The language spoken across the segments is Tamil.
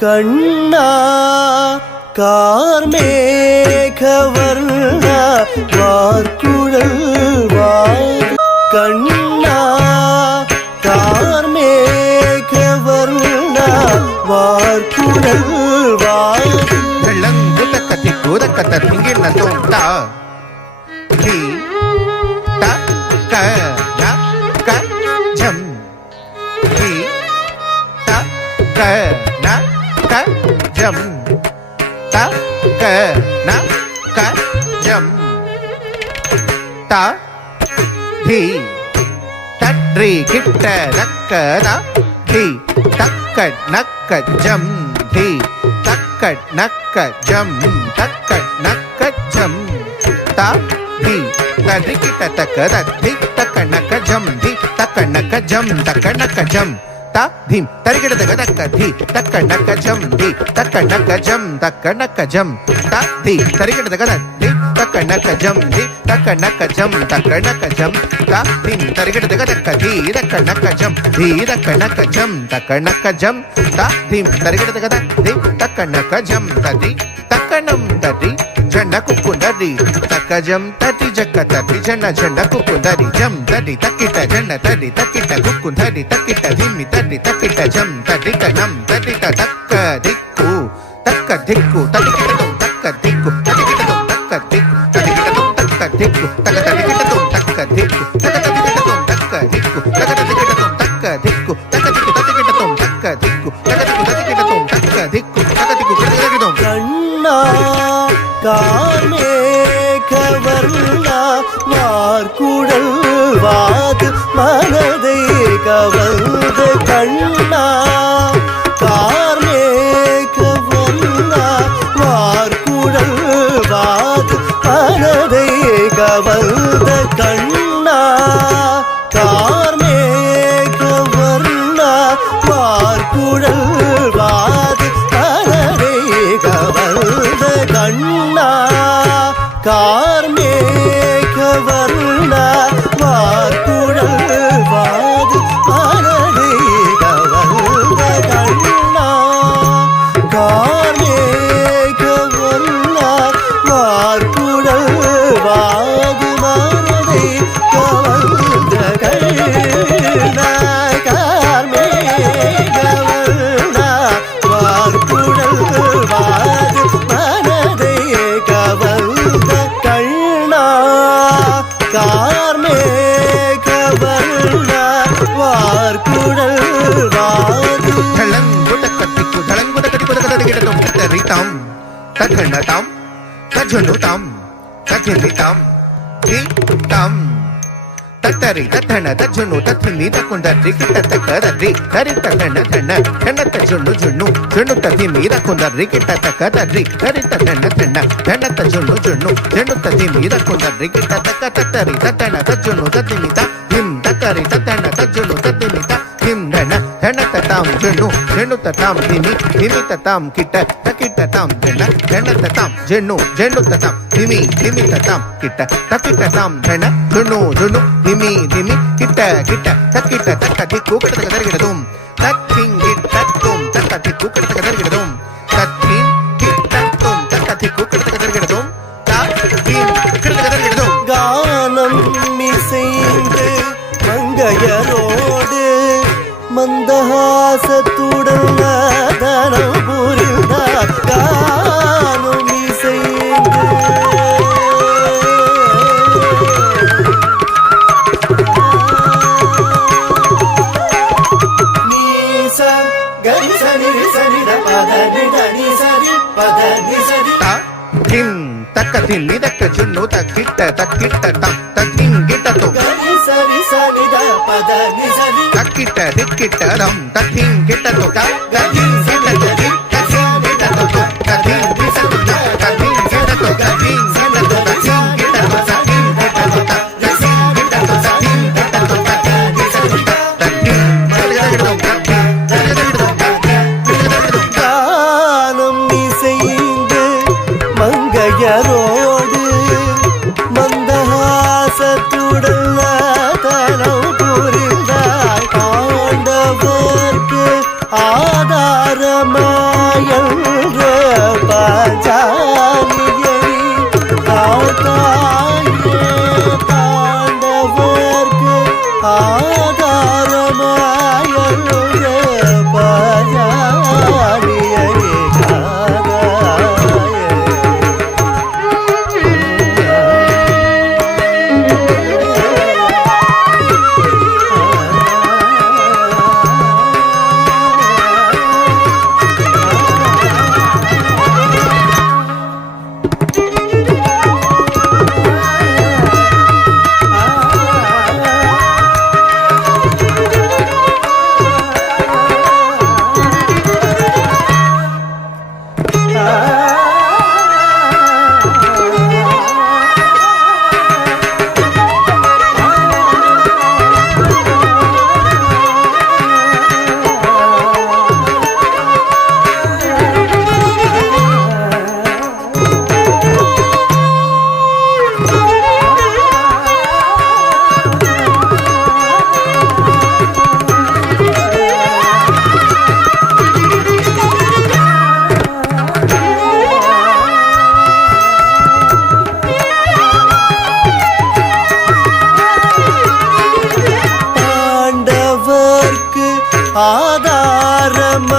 கண்ணா கார்மேகவர்ணா வார்குழல் வார் கண்ணா கார்மேகவர்ணா வார்குழல் வார் வெள்ளங்குதக்கத்தி கூதக்கத்த திங்கின தோண்டா தி த க ந க ஜம் தி த க ந க ஜம் த க ந க ஜம் த தி தட்ரி கிட்ட நக்கத தி தக்க நக்க ஜம் தி தக்க நக்க ஜம் தக்க நக்க ஜம் த தி தட்ரி கிட்ட தக்க தி தக்க நக்க ஜம் தி தக்க நக்க ஜம் தக்க நக்க ஜம் த தீம் தரிகிடதக தக்க தி தக்க நக்க ஜம் தி தக்க நக்க ஜம் தக்க நக்க ஜம் த தி தரிகிடதக தி தக்க நக்க ஜம் தி தக்க நக்க ஜம் தக்க நக்க ஜம் த தீம் தரிகிடதக தக்க தி தக்க நக்க ஜம் தி தக்க நக்க ஜம் தக்க நக்க ஜம் த தீம் தரிகிடதக தி தக்க நக்க ஜம் ததி தக்கனம் ததி ஜன்ன குக்குந்தரி தக்க ஜம் ததி ஜக்க ததி ஜன்ன ஜன்ன குக்குந்தரி ஜம் ததி தக்கிட்ட ஜன்ன ததி தக்கிட்ட குக்குந்தரி தக்கிட்ட திம்மி ததி தக்கிட்ட ஜம் ததி கனம் ததி தக்க திக்கு தக்க திக்கு ததி கிட்டதும் தக்க திக்கு ததி கிட்டதும் தக்க திக்கு ததி கிட்டதும் தக்க திக்கு தக்க ததி கிட்டதும் தக்க திக்கு தக்க ததி கிட்டதும் தக்க திக்கு தக்க ததி கிட்டதும் தக்க திக்கு தக்க திக்கு ததி கிட்டதும் தக்க திக்கு தக்க திக்கு ததி கிட்டதும் தக்க திக்கு தக்க திக்கு ததி கிட்டதும் கண்ணா கார்மேகவர்ணா வார்குழல் வாது மனதை கவர்ந்த கண்ணா கார்மேகவர்ணா வார்குழல் வாது மனதை கவர்ந்த கண்ணா கார்மேகவர்ணா வார்குழல் வாது மனதை கவர்ந்த கண்ணா கார்மேகவர்ணா வார்குழல் வாது மனதை கவர்ந்த கண்ணா கார்மேகவர்ணா வார்குழல் வாது மனதை கவர்ந்த கண்ணா கார்மேகவர்ணா வார்குழல் வாது மனதை கவர்ந்த கண்ணா கார்மேகவர்ணா வார்குழல் வாது தளங்குதக்கத்திக்கு தளங்குதக்கத்தி குதகதகிடதும் தரிதாம் தகனதாம் தஜனுதாம் தஜனிதாம் தீதாம் தத்தரி தத்தன தஜுனு தத்திமி தக்குந்தரி கிட்டத்தக்கதரி தரி தகன தன தன தஜுனு ஜுனு ஜுனு தத்திமி தக்குந்தரி கிட்டத்தக்கதரி தரி தகன தன தன தஜுனு ஜுனு ஜுனு தத்திமி தக்குந்தரி கிட்டத்தக்க தத்தரி தத்தன தஜுனு தத்திமி திம் தத்தரி தத்தன தஜுனு தத்திமி திம் தன தன ததாம் ஜுனு ஜுனு ததாம் திமி திமி ததாம் கிட்ட தக்கிட்ட தாம் தன தன ததாம் ஜுனு ஜுனு ததாம் திமி திமி ததாம் கிட்ட தக்கிட்ட தாம் தன ஜுனு ஜுனு திமி திமி கிட்ட கிட்ட தக்கிட்ட தக்க திக்கு கிட்டத்தக்க தருகிடதும் தக்கிங் கிட்டத்தும் தக்க திக்கு கிட்டத்தக்க தருகிடதும் தக்கிங் கிட்டத்தும் தக்க திக்கு கிட்டத்தக்க தருகிடதும் தக்கிங் கிட்டத்தக்க தருகிடதும் கானம் இசைந்து மங்கையரோடு மந்தஹாசத்துடன் தனம் புரிந்தார் கானம் இசைந்து தக்கத்தின் இதக்க ஜுன்னு தக்கிட்ட தக்கிட்ட தம் தக்கின் கிட்டத்தோ தக்கிட்ட திக்கிட்ட தம் தக்கின் கிட்டத்தோ தக்கின் கிட்டத்தோ தக்கின் கிட்டத்தோ தக்கின் கிட்டத்தோ தக்கின் கிட்டத்தோ தக்கின் கிட்டத்தோ தக்கின் கிட்டத்தோ தக்கின் கிட்டத்தோ தக்கின் கிட்டத்தோ தக்கின் கிட்டத்தோ தக்கின் கானம் இசைந்து மங்கையரோடு மந்தஹாசத்துடன் தனம் புரிந்தாய் ஆண்டவர்க்கு ஆதாரமா பாஞ்சாலியை காத்தாயே பாண்டவர்க்கு ஆதாரமாயல்ற பாஞ்சாலியை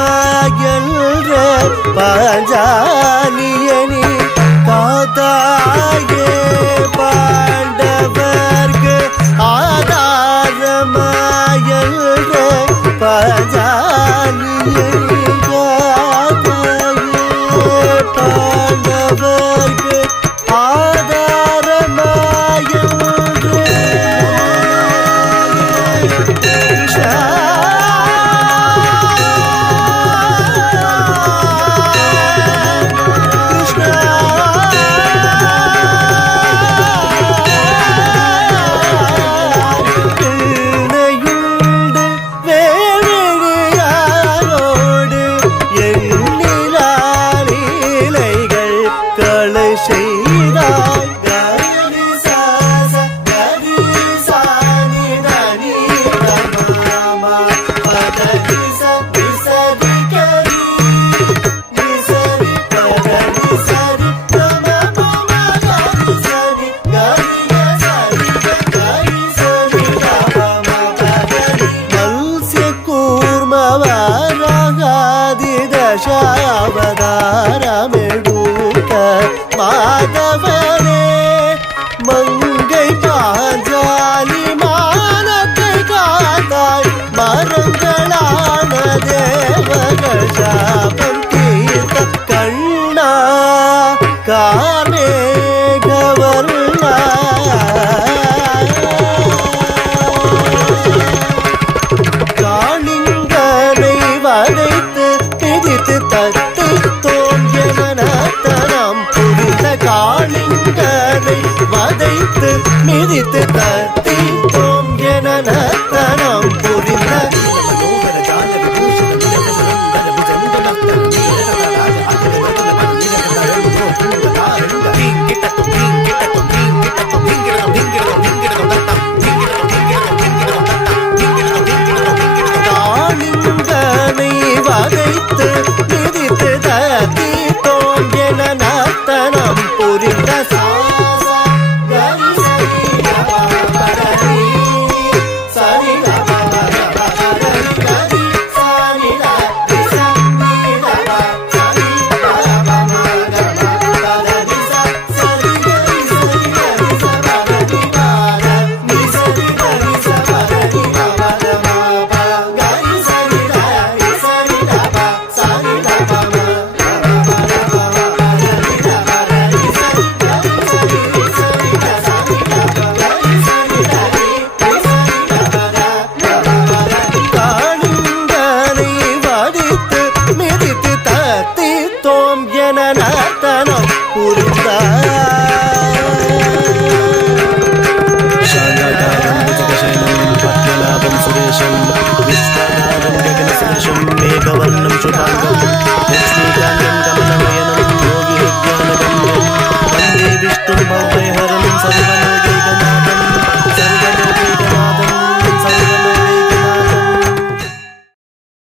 ஆதாரமாயல்ற பாஞ்சாலியனி காத்தாயே பாண்டவர்க்கு ஆதாரமாயல்ற பாஞ்சாலியனி காத்தாயே பாண்டவர்க்கு ஆதாரமாயல்ற கிருஷ்ணா அவதாரமெடுக்க மாதவனே மங்கை பாஞ்சாலி மானத்தை காத்தாய் மரங்களான தேவர்கள் சாபம் தீர்த்த கண்ணா காமேகவர்ணா காளிங்கனை வதைத்து பிடித்து தத்து தோன்றியமனத்தனம் புரிந்த காளிங்கனை வதைத்து மிதித்து தத்தி தோன்றியனத்தனம் புரிந்த காளிங்கனை வதைத்து மிதித்து தத்தி தோன்றியனத்தனம் புரிந்த நர்த்தனம் पद्मनाभं सुरेशं विश्वनाथं गगनसदृशं मेघवर्णं शुभाङ्गं